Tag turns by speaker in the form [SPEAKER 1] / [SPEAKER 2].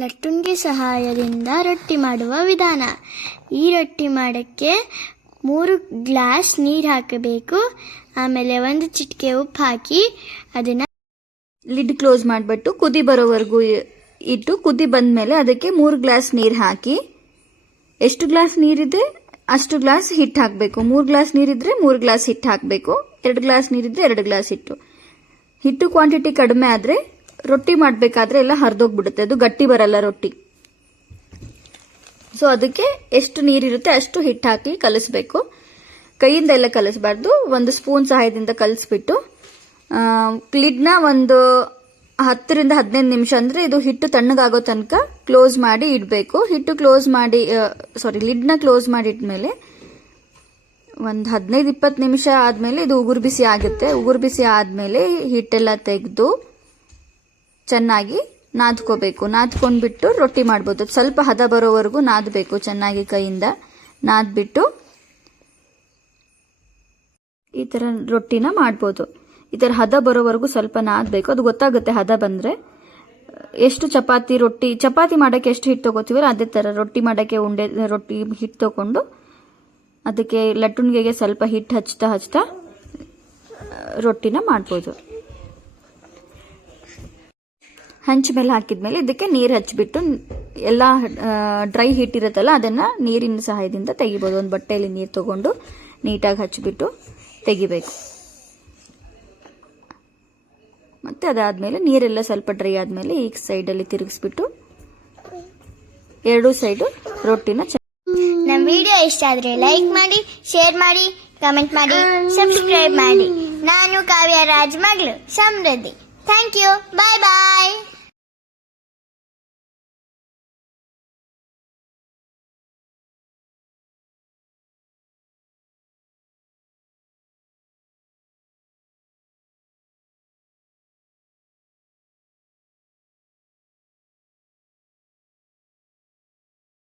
[SPEAKER 1] ಲಟ್ಟುಣಿಗೆ ಸಹಾಯದಿಂದ ರೊಟ್ಟಿ ಮಾಡುವ ವಿಧಾನ. ಈ ರೊಟ್ಟಿ ಮಾಡೋಕ್ಕೆ ಮೂರು ಗ್ಲಾಸ್ ನೀರು ಹಾಕಬೇಕು. ಆಮೇಲೆ ಒಂದು ಚಿಟಿಕೆ ಉಪ್ಪು ಹಾಕಿ ಅದನ್ನು
[SPEAKER 2] ಲಿಡ್ ಕ್ಲೋಸ್ ಮಾಡಿಬಿಟ್ಟು ಕುದಿ ಬರೋವರೆಗೂ ಇಟ್ಟು ಕುದಿ ಬಂದಮೇಲೆ ಅದಕ್ಕೆ ಮೂರು ಗ್ಲಾಸ್ ನೀರು ಹಾಕಿ. ಎಷ್ಟು ಗ್ಲಾಸ್ ನೀರಿದೆ? ಅಷ್ಟು ಗ್ಲಾಸ್ ಹಿಟ್ಟು ಹಾಕಬೇಕು. ಮೂರು ಗ್ಲಾಸ್ ನೀರಿದ್ರೆ ಮೂರು ಗ್ಲಾಸ್ ಹಿಟ್ಟು ಹಾಕಬೇಕು. ಎರಡು ಗ್ಲಾಸ್ ನೀರಿದ್ರೆ ಎರಡು ಗ್ಲಾಸ್ ಹಿಟ್ಟು. ಹಿಟ್ಟು ಕ್ವಾಂಟಿಟಿ ಕಡಿಮೆ ಆದರೆ ರೊಟ್ಟಿ ಮಾಡಬೇಕಾದ್ರೆ ಎಲ್ಲ ಹರಿದೋಗ್ಬಿಡುತ್ತೆ. ಅದು ಗಟ್ಟಿ ಬರಲ್ಲ ರೊಟ್ಟಿ. ಸೊ ಅದಕ್ಕೆ ಎಷ್ಟು ನೀರಿರುತ್ತೆ ಅಷ್ಟು ಹಿಟ್ಟು ಹಾಕಿ ಕಲಿಸ್ಬೇಕು. ಕೈಯಿಂದ ಎಲ್ಲ ಕಲಿಸ್ಬಾರ್ದು. ಒಂದು ಸ್ಪೂನ್ ಸಹಾಯದಿಂದ ಕಲಿಸ್ಬಿಟ್ಟು ಲಿಡ್ನ ಒಂದು ಹತ್ತರಿಂದ ಹದಿನೈದು ನಿಮಿಷ ಅಂದರೆ ಇದು ಹಿಟ್ಟು ತಣ್ಣಗಾಗೋ ತನಕ ಕ್ಲೋಸ್ ಮಾಡಿ ಇಡಬೇಕು. ಹಿಟ್ಟು ಕ್ಲೋಸ್ ಮಾಡಿ ಸಾರಿ ಲಿಡ್ನ ಕ್ಲೋಸ್ ಮಾಡಿ ಇಟ್ಮೇಲೆ ಒಂದು ಹದಿನೈದು ಇಪ್ಪತ್ತು ನಿಮಿಷ ಆದಮೇಲೆ ಇದು ಉಗುರು ಬಿಸಿ ಆಗುತ್ತೆ. ಉಗುರು ಬಿಸಿ ಆದಮೇಲೆ ಹಿಟ್ಟೆಲ್ಲ ತೆಗೆದು ಚೆನ್ನಾಗಿ ನಾದ್ಕೋಬೇಕು. ನಾದ್ಕೊಂಡ್ಬಿಟ್ಟು ರೊಟ್ಟಿ ಮಾಡ್ಬೋದು. ಸ್ವಲ್ಪ ಹದ ಬರೋವರೆಗೂ ನಾದಬೇಕು ಚೆನ್ನಾಗಿ ಕೈಯಿಂದ. ನಾದ್ಬಿಟ್ಟು ಈ ಥರ ರೊಟ್ಟಿನ ಮಾಡ್ಬೋದು. ಈ ಥರ ಹದ ಬರೋವರೆಗೂ ಸ್ವಲ್ಪ ನಾದಬೇಕು. ಅದು ಗೊತ್ತಾಗುತ್ತೆ ಹದ ಬಂದರೆ. ಎಷ್ಟು ಚಪಾತಿ ರೊಟ್ಟಿ, ಚಪಾತಿ ಮಾಡೋಕ್ಕೆ ಎಷ್ಟು ಹಿಟ್ಟು ತೊಗೋತೀವಲ್ಲ ಅದೇ ಥರ ರೊಟ್ಟಿ ಮಾಡೋಕ್ಕೆ ಉಂಡೆ, ರೊಟ್ಟಿ ಹಿಟ್ಟು ತೊಗೊಂಡು ಅದಕ್ಕೆ ಲಟ್ಟುಣಿಗೆಗೆ ಸ್ವಲ್ಪ ಹಿಟ್ಟು ಹಚ್ತಾ ಹಚ್ತಾ ರೊಟ್ಟಿನ ಮಾಡ್ಬೋದು. ಹಂಚ ಮೇಲೆ ಹಾಕಿದ್ಮೇಲೆ ಇದಕ್ಕೆ ನೀರು ಹಚ್ಚಿಬಿಟ್ಟು ಎಲ್ಲ ಡ್ರೈ ಹೀಟ್ ಇರುತ್ತಲ್ಲ ಅದನ್ನು ನೀರಿನ ಸಹಾಯದಿಂದ ತೆಗಿಬೋದು. ಒಂದು ಬಟ್ಟೆಯಲ್ಲಿ ನೀರು ತಗೊಂಡು ನೀಟಾಗಿ ಹಚ್ಚಿಬಿಟ್ಟು ತೆಗಿಬೇಕು. ಮತ್ತು ಅದಾದಮೇಲೆ ನೀರೆಲ್ಲ ಸ್ವಲ್ಪ ಡ್ರೈ ಆದಮೇಲೆ ಈ ಸೈಡಲ್ಲಿ ತಿರುಗಿಸ್ಬಿಟ್ಟು ಎರಡೂ ಸೈಡು ರೊಟ್ಟಿನ
[SPEAKER 1] ನಮ್ಮ ವಿಡಿಯೋ ಇಷ್ಟ ಆದರೆ ಲೈಕ್ ಮಾಡಿ ಶೇರ್ ಮಾಡಿ ಕಮೆಂಟ್ ಮಾಡಿ ಸಬ್ಸ್ಕ್ರೈಬ್ ಮಾಡಿ. ನಾನು ಕಾವ್ಯ ರಾಜ್ ಮಗಳು ಸಮೃದ್ಧಿ. Thank you bye bye